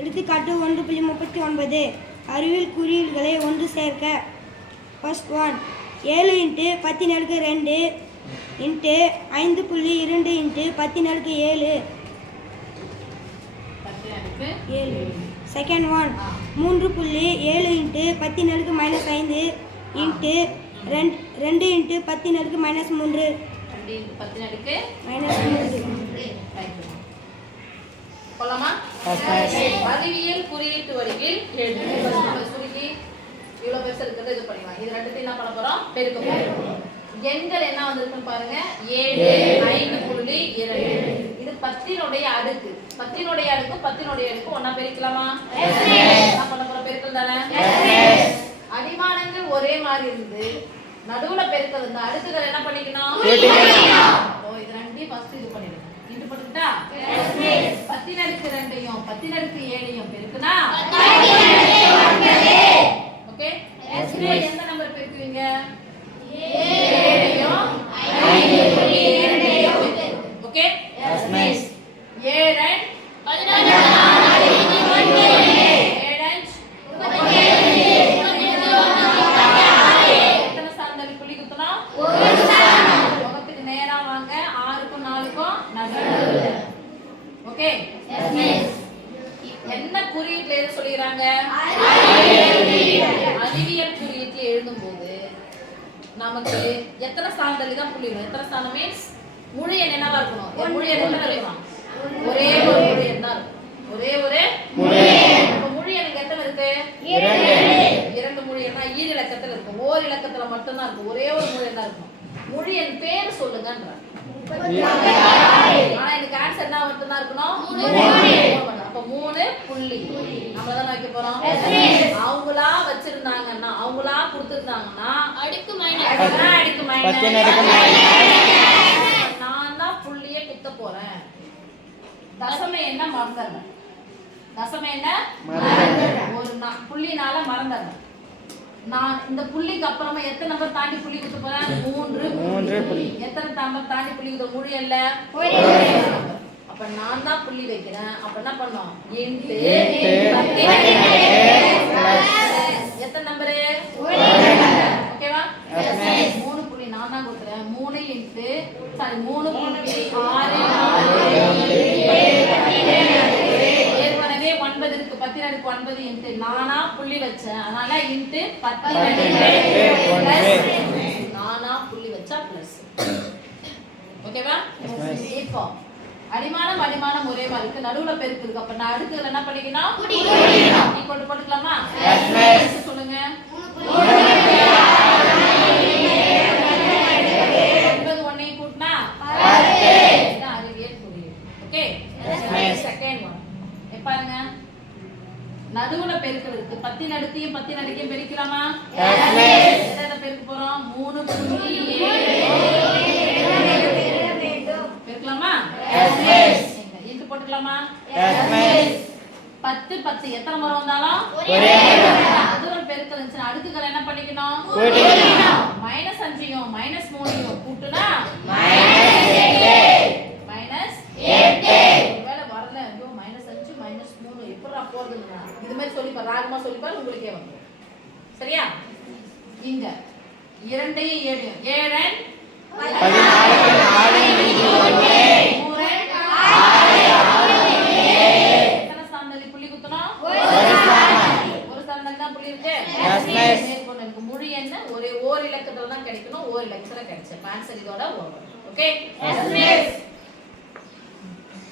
எடுத்துக்காட்டு 1.39 அறிவியல் குறியீடுகளை ஒன்று சேர்க்க. First one 7 × 10^2 × 5.2 × 10^7 7. செகண்ட் ஒன் 3.7 × 10^-5 × 2 × 10^-3 அறிவியல் குறியீட்டு வடிவில் சுருக்கி இவ்வளவு பெருசு இருக்கிறது இது பண்ணிக்கலாம். இது ரெண்டுத்தையும் என்ன பண்ண போறோம்? பெருக்க போறோம். எண்கள் என்ன வந்திருக்குன்னு பாருங்க. 7 5.2. இது 10னுடைய அடுக்கு. 10னுடைய அடுக்கு 10னுடைய அடுக்கு ஒண்ணா பெருக்கலாமா? என்ன பண்ண போறோம்? பெருக்கல் தானே. அடிமானங்கள் ஒரே மாதிரி இருந்து நடுவுல பெருக்கல் இந்த அடுக்குகள் என்ன பண்ணிக்கணும்? அப்போ இது ரெண்டையும் ஃபர்ஸ்ட் இது பண்ணிடுங்க. இன்டு போட்டுட்டா 10^2 10^7 பெருக்குனா ஓகே. எந்த நம்பர் பெருக்குவீங்க? 7 ஓகே. 7 நேரா வாங்க. 6க்கும் 4க்கும் நடுவுல. ஓகே. என்ன குறியீட்டுல எது சொல்லிறாங்க? அறிவியல் குறியீட்டுல எழுதும்போது நமக்கு எத்தனை ஸ்தானத்துல தான் புள்ளி வரும்? எத்தனை ஸ்தானம் மீன்ஸ் முழு எண் என்னவா இருக்கணும்? முழு எண் என்ன இருக்கணும்? ஒரே ஒரு முழு எண் தான் இருக்கும். ஒரே ஒரு முழு எண். அப்ப முழு எண்ணுக்கு எத்தனை இருக்கு? 2 முழு எண்ணா ஈர் இலக்கத்துல இருக்கும். ஓர் இலக்கத்துல மட்டும் தான் இருக்கும். ஒரே ஒரு முழு எண் தான் இருக்கும். முழு எண் பேர் சொல்லுங்கன்ற. ஆனா எனக்கு ஆன்சர் என்ன மட்டும் தான் இருக்கணும்? அப்ப 3 புள்ளி நம்ம தான் வைக்க போறோம். அவங்களா வச்சிருந்தாங்கன்னா அவங்களா கொடுத்திருந்தாங்கன்னா அடுக்கு மைனஸ் நான் தான் புள்ளியே குத்த போறேன். தசம என்ன மறந்துடுறேன். தசம என்ன ஒரு புள்ளினால மறந்துடுறேன். நான் இந்த புள்ளிக்கு அப்புறமா எத்தனை நம்பர் தாண்டி புள்ளி குத்த போறேன்? 3 புள்ளி. எத்தனை நம்பர் தாண்டி புள்ளி குத்த? முழு இல்ல அப்ப நான் தான் புள்ளி வைக்கிறேன். அப்ப என்ன பண்ணோம்? இன்டு எத்தனை நம்பரு? ஓகேவா? 3 புள்ளி நான் தான் கொடுக்குறேன். 3 இன்டு 3 புள்ளி 6 ஏற்கனவே 9 இருக்கு. 10^9 இன்டு நானா புள்ளி வச்சேன். அதனால இன்டு 10 நானா புள்ளி வச்சா பிளஸ். ஓகேவா? இப்போ அடிமானம் ஒரே மாதிரி இருக்கு. நடுவுல பெருக்கு இருக்கு. அப்ப நான் அடுக்குல என்ன பண்ணிக்கணும்? ஈக்குவல் போட்டுக்கலாமா? சொல்லுங்க. 9 1 கூட்டினா 10 இதான் அறிவியல் குறியீடு. ஓகே. செகண்ட் ஒன் பாருங்க. நடுவுல பெருக்கல் இருக்கு. 10 10 பெருக்கலாமா? எதை பெருக்க போறோம்? 3.7 பெருக்கலாமா? இன்டு போட்டுக்கலாமா? 10 10 எத்தனை முறை வந்தாலும் அது ஒரு பெருக்கல் இருந்துச்சுன்னா அடுக்குகள் என்ன பண்ணிக்கணும்? -5யும் -3யும் கூட்டுனா -8 வேலை வரல. ஐயோ -5 -3 எப்படா போறதுன்னா இது மாதிரி சொல்லிப்பா. ராகமா சொல்லிப்பா. உங்களுக்கே வந்து சரியா? இங்க 2யும் 7யும் 7 முழு என்ன ஒரே ஓர் இலக்கத்துல தான் கிடைக்கணும். ஓர் இலக்கத்துல கிடைச்ச ஆன்சர் இதோட ஓவர். ஓகே.